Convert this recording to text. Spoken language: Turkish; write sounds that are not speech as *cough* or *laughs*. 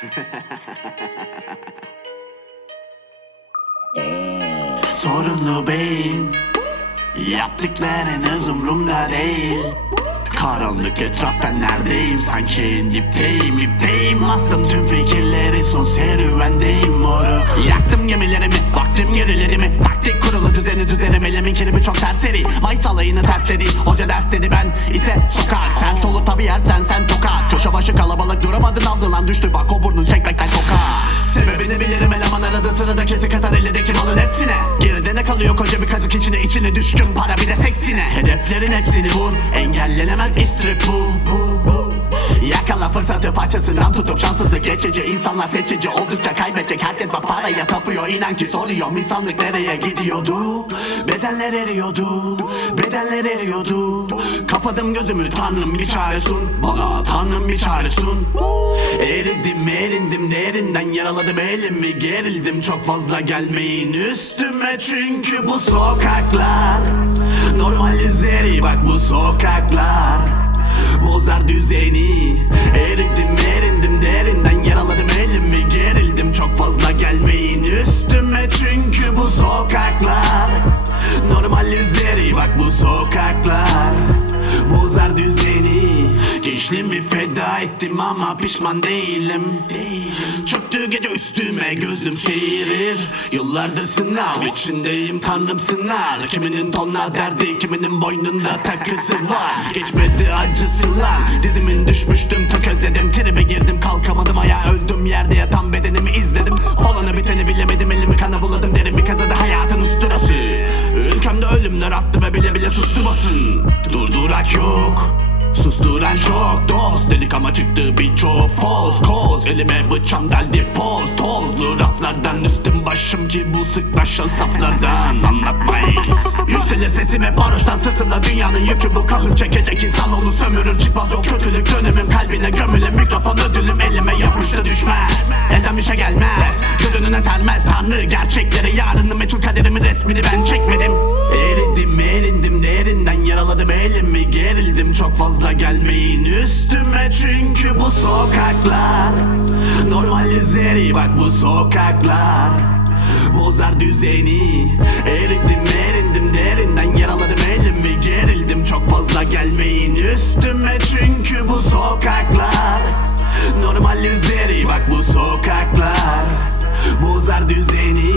*laughs* Sorunlu beyin Yaptıklarınız umrumda değil. Karanlık etraf ben neredeyim sanki? Dipteyim ipteyim Astım tüm fikirleri. Son serüvendeyim moruk. Yaktım gemilerimi vaktim gerilerimi. Taktik kurulu düzeni düzenim elimin kilimi çok serseri. Mayıs alayını tersledi hoca ise sokak. Sert olur tabi yer sen sen tokat Köşe başı kalabalık duramadın aldın düştü bak o burnun çekmekten koka Sebebini bilirim eleman aradı sırada kesik atar elindeki malın hepsine. Geride ne kalıyor koca bir kazık içine? İçine düşkün para bir de seksine. Hedeflerin hepsini vur engellenemez istrip bu bu bu fırsatı paçasından tutup şanssızlık geçici. İnsanlar seçici oldukça kaybedecek. Herkes bak paraya tapıyor. İnan ki soruyorum insanlık nereye gidiyordu? Bedenler eriyordu. Bedenler eriyordu. Kapadım gözümü tanrım bir çare sun bana tanrım bir çare sun Eridim erindim. Derinden yaraladım? Elimi gerildim. Çok fazla gelmeyin üstüme. Çünkü bu sokaklar Normal üzeri. Bak bu sokaklar Bozar düzeni. Eridim erindim derinden yaraladım elimi. Gerildim çok fazla gelmeyin üstüme. Çünkü bu sokaklar Normal üzeri. Bak bu sokaklar Gençliğimi feda ettim ama pişman değilim. Çöktü gece üstüme gözüm seyirir Yıllardır sınav içindeyim tanrım sınar. Kiminin tonla derdi kiminin boynunda takısı var. Geçmedi acısı lan Dizimin düşmüştüm tökezledim Tribe girdim kalkamadım ayağa öldüm. Yerde yatan bedenimi izledim. Olanı biteni bilemedim elimi kana buladım. Derimi kazıdı hayatın usturası Ülkemde ölümler attı ve bile bile sustu basın Durdurak yok Susturan çok dost Dedik ama çıktı birçok false cause Elime bıçağım deldi poz. Tozlu raflardan üstüm başım ki bu sıklaşan saflardan. Anlatmayız Yükselir sesim hep varoştan sırtımda Dünyanın yükü bu kahır çekecek insanoğlu sömürür Çıkmaz o kötülük. Dönemim kalbine gömülü Mikrofon ödülüm elime yapıştı düşmez. Elden bir şey gelmez. Göz önüne sermez. Tanrı gerçekleri Yarını meçhul kaderimin resmini ben çekmedim. Eridim erindim derinden yaraladım elimi çok fazla gelmeyin üstüme çünkü bu sokaklar Normal üzeri bak bu sokaklar Bozar düzeni Eridim erindim derinden yaraladım elimi gerildim. Çok fazla gelmeyin üstüme çünkü bu sokaklar Normal üzeri bak bu sokaklar Bozar düzeni